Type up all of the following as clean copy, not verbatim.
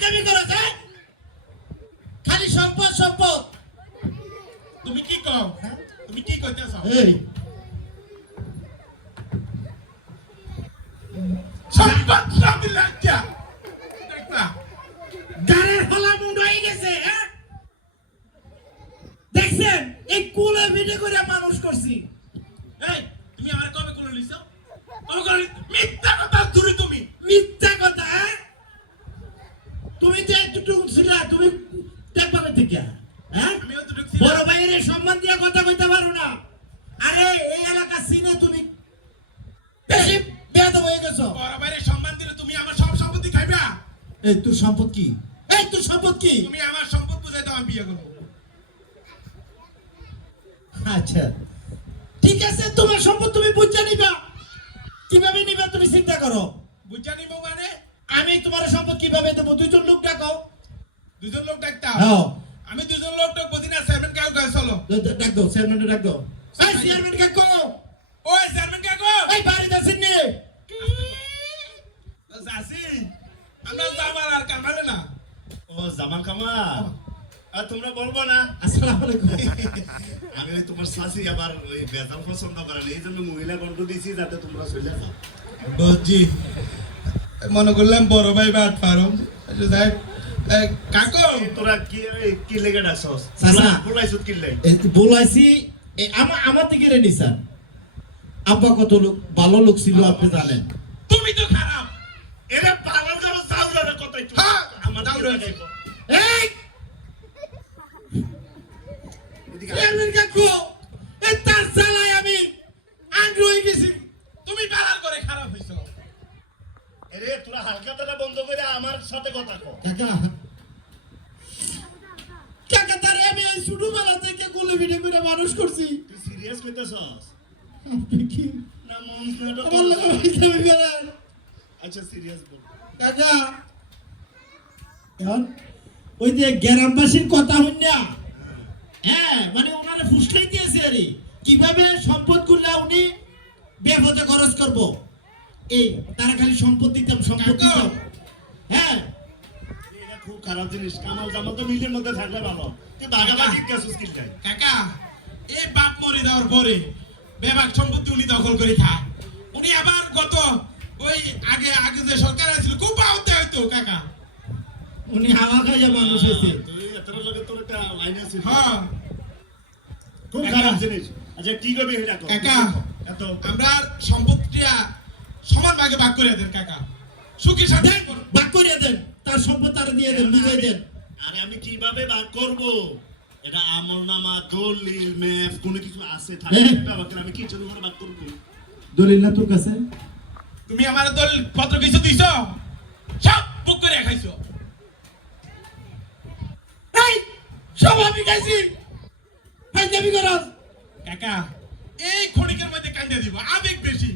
ফাইজলামি করো যায় খালি সম্পদ সম্পদ তুমি কি কও তুমি কি কইতেছ এই সম্পদ সব লজ্জা দেখবা গারের হলা মুন্ড হয়ে গেছে হ্যাঁ দেখছেন এই কুলে ভিডিও করে মানুষ করছি এই তুমি আমার কবে কোলে লইছো কবে কোলে মিথ্যা কথা দূরে তুমি মিথ্যা কথা হ্যাঁ? তুমি তো একটু ছিল তুমি দেখবা কই থেকে হ্যাঁ আমিও তো ঢুকছি বড় ভাইয়ের সম্মান দিয়ে কথা কইতে পারো না আরে এই এলাকা চিনে তুমি বেশি বেয়াদব হয়ে গেছো বড় বাইরে সম্মান দিলে তুমি আমার সব সম্পত্তি খাইবা এই তোর সম্পদ কি এই তোর সম্পদ কি তুমি আমার সম্পদ বুঝাই দাও আমি বিয়ে করব আচ্ছা ঠিক আছে তোমার সম্পদ তুমি বুঝে নিবা কিভাবে নিবা তুমি চিন্তা করো বুঝা নিব মানে আমি তোমার সম্পদ কিভাবে দেবো দুইজন লোক ডাকো দুজন লোক ডাকতাম হ্যাঁ আমি দুজন লোক ডাক বুঝি না চেয়ারম্যান কাল কয় চলো ডাক দাও চেয়ারম্যান ডাক দাও এই চেয়ারম্যান কাকু ওই চেয়ারম্যান কাকু এই বাড়ি যাচ্ছেন নি যাসি আমরা যাবার আর কামালে না ও জামাল কামাল আর তোমরা বলবো না আসসালামু আলাইকুম আমি ওই তোমার শাশি আবার ওই বেজাল পছন্দ করে না এই জন্য মহিলা গন্ধ দিছি যাতে তোমরা চলে যাও বুঝছি মনে করলাম বড় ভাই বাট পারো যাই কাকু তোরা কি কি লেগে ডাকছস চাচা। বলাইছত কি লাই বলাইছি আমার থেকে রে নিছেন আব্বা কত লোক ভালো লোক ছিল আপনি জানেন তুমি তো খারাপ এরা পাগল যাও চাউলের কথা একটু হ্যাঁ, আমার চাউল দাউরা রয়েছে। গাইবো এই এদিকে চেয়ারম্যান কাকু এই তার জ্বালায় আমি আন্দ্র হয়ে গেছি তুমি বেলার করে খারাপ হইছো এরে তোরা হালকাতাটা বন্ধ করে আমার সাথে কথা কও কাকা কাকা তারে আমি এই ছোটবেলা থেকে গুলি ভিডিও করে মানুষ করছি তুই সিরিয়াস কইতাছস আপনি কি না মন না আমার লাগে ফাইজলামি করেন আচ্ছা সিরিয়াস বল কাকা এখন ওই যে গ্রামবাসীর কথা হইন না হ্যাঁ মানে ওনারে ফুসলাই দিয়েছে আরে কিভাবে সম্পদ গুলা উনি বেপথে খরচ করব এই তারা খালি সম্পদ দিতাম সম্পদ কাকা। দিতাম হ্যাঁ এটা খুব খারাপ জিনিস কামাল জামাল তো মিলের মধ্যে থাকলে ভালো তুই দাগাবাজি কেসুস কি চাই কাকা এই বাপ মরে যাওয়ার পরে বেবাক সম্পত্তি উনি দখল করে খায় উনি আবার গত ওই আগে আগে যে সরকার আছিল খুব বাউতে হইতো কাকা উনি হাওয়া খাইয়া মানুষ হয়েছে তুই এত লগে তোর একটা লাইন আছে হ্যাঁ খুব কাকা। খারাপ জিনিস আচ্ছা কি করবি এটা কর কাকা এত আমরা সম্পত্তিটা সমান ভাগে ভাগ করে দেন কাকা সুখের সাথে দেন ভাগ করে দেন তার সম্পদ তারা দিয়ে দেন বুঝাই দেন আরে আমি কিভাবে ভাগ করব এটা আমলনামা দলিল মেফ কোনো কিছু আছে থাকে বাবাকে আমি কি জন্য ভাগ করব দলিল না তোর কাছে তুমি আমার দল পত্র কিছু দিছ সব বুক করে খাইছো এই সব আমি খাইছি ফাইজলামি করস কাকা এই ক্ষণিকের মধ্যে কান্দে দিব আবেগ বেশি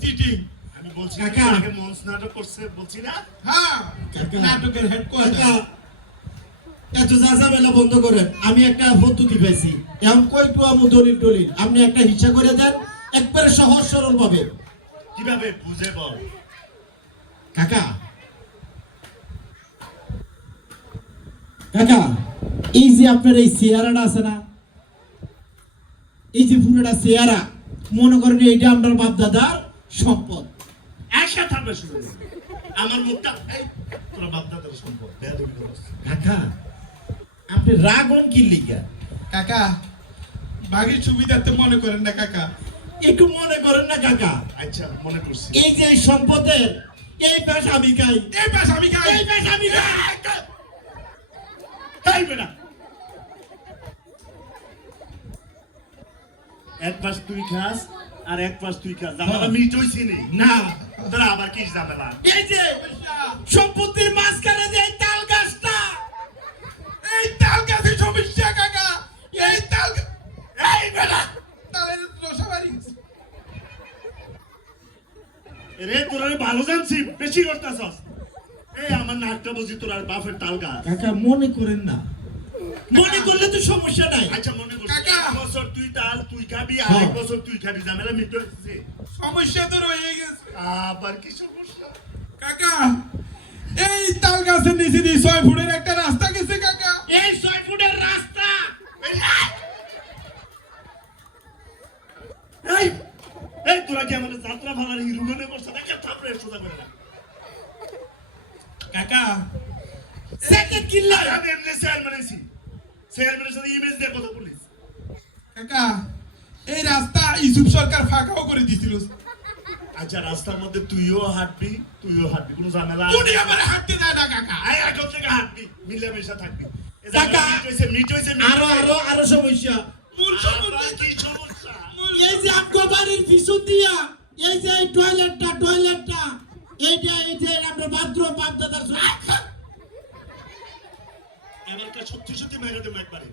চিটিং আমি বলছি কাকা। আগে মঞ্চ নাটক করছে বলছি না হ্যাঁ কাকা। নাটকের হেড কাকা কোয়ার্টার এত ঝামেলা বন্ধ করেন আমি একটা পদ্ধতি পাইছি এখন কইটু আমু দলিল টলিল আপনি একটা হিসাব করে দেন একবারে সহজ সরল ভাবে কিভাবে বুঝে বল কাকা কাকা এই যে আপনার এই চেয়ারাটা আছে না এই যে পুরোটা চেয়ারা মনে করেন এইটা আপনার বাপ দাদার সম্পদ একসাথে থাকবে শুরু আমার মুখটা এই তোরা বাপ দাদার সম্পদ বেয়াদবি করছ কাকা আপনি রাগন কি লিখা কাকা বাঘের সুবিধাতে মনে করেন না কাকা একটু মনে করেন না কাকা আচ্ছা মনে করছি এই যে এই সম্পদের এই পাশ আমি খাই এই পাশ আমি খাই এই পাশ আমি খাই তাই বেটা এক পাশ তুই খাস আর এক পাশ তুই খাস জামালা মিট হইছি নি না তোরা আবার কি জামালা এই যে সম্পত্তির মাঝখানে যে এই তাল গাছটা এই তাল গাছের সমস্যা কাকা এই তাল এই বেটা তালের রসাবারি রে তোরা ভালো জানছি বেশি করতাছস এই আমার নাকটা বুঝি তোর আর বাপের তাল গাছ কাকা মনে করেন না মনে করলে তো সমস্যা নাই আচ্ছা মনে করছি কাকা। এক বছর তুই তাল তুই খাবি আর হ্যাঁ। এক বছর তুই খাবি জামেলা মিট হইছে সমস্যা তো রয়ে গেছে আবার কি সমস্যা কাকা এই তাল গাছের নিচে দিয়ে 6 ফুটের একটা রাস্তা গেছে কাকা। এই 6 ফুটের রাস্তা এই এই তোরা কি আমাদের যাত্রা ভাড়ার হিরো মনে করছ নাকি থাপড়ে সোজা করে না কাকা সেকেন্ড কিল্লার আমি এমনি চেয়ারম্যানের সাথে ইমেজ দিয়ে কথা বলিস কাকা এই রাস্তা ইউসুফ সরকার ফাঁকাও করে দিছিল। আচ্ছা রাস্তার মধ্যে তুইও হাঁটবি কোনো ঝামেলা উনি আমার হাঁটতে দেয় না কাকা। আয় এখন থেকে হাঁটবি মিলেমিশে থাকবি কাকা, মিট হইছে আরো সমস্যা। মূল আবার সমস্যা কি সমস্যা এই যে আপনার বাড়ির পিছু দিয়া এই যে টয়লেটটা এইটা আমরা বাথরুম বাপ দাদার এবারটা সত্যি সত্যি মেরে দেবো একবারে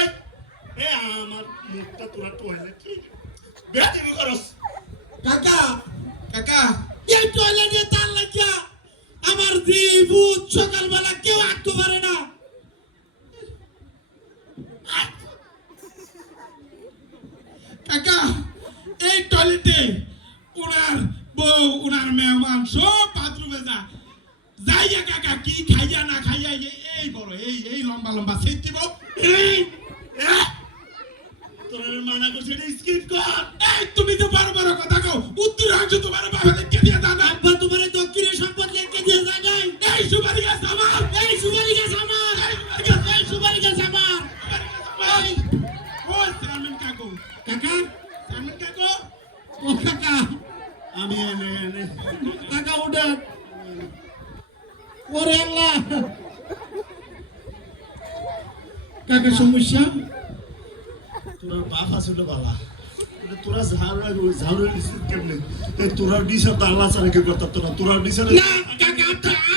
এই এ আমার মুখটা তোরা টয়লেট বেয়াদবি করস কাকা কাকা এই টয়লেটে তার লাগিয়া আমার জীবুত সকালবেলা কেউ আঁকতে পারে না। কাকা এই টয়লেটে উনার বউ উনার মেহমান সব বাথরুমে যাইয়া কাকা কি খাইয়া না খাইয়া এই বড় এই লম্বা লম্বা সেটি বউ তোরা মানা করছে এটা স্কিপ কর এই তুমি তো বড় বড় কথা কও উত্তরাংশ তোমার বাবা লিখে দিয়ে দাও না। আব্বা তোমার দক্ষিণের সম্পদ লেখকে দিয়ে যায় নাই। এই সুপারি গাছ আমার এই সুপারি গাছ আমার, এই সুপারি গাছ আমার। এই, ও চেয়ারম্যান কাকু কাকা চেয়ারম্যান কাকু ও কাকা আমি এনে কাকা উঠেন। ওরে আল্লাহ কাকা সমস্যা তোরা বাপ আছে তো বাবা তোরা ঝাড়ু কেমনে তোরা ডিসার আল্লাহ ছাড়া কেউ করতাম তোরা ডিসার না কাকা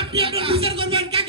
আপনি আপনার বিচার করবেন কাকা।